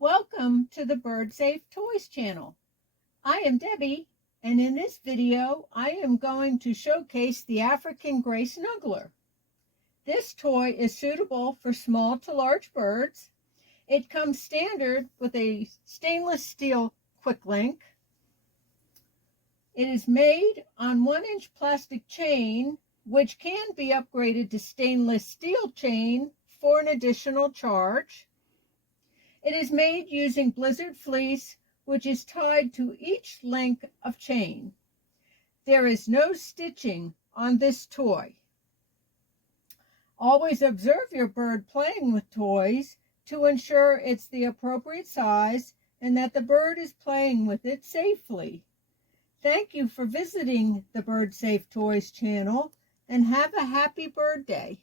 Welcome to the Birdsafe Toys channel. I am Debbie, and in this video I am going to showcase the African Gray Snuggler. This toy is suitable for small to large birds. It comes standard with a stainless steel quick link. It is made on 1-inch plastic chain, which can be upgraded to stainless steel chain for an additional charge. It is made using blizzard fleece, which is tied to each link of chain. There is no stitching on this toy. Always observe your bird playing with toys to ensure it's the appropriate size and that the bird is playing with it safely. Thank you for visiting the Birdsafe Toys channel and have a happy bird day.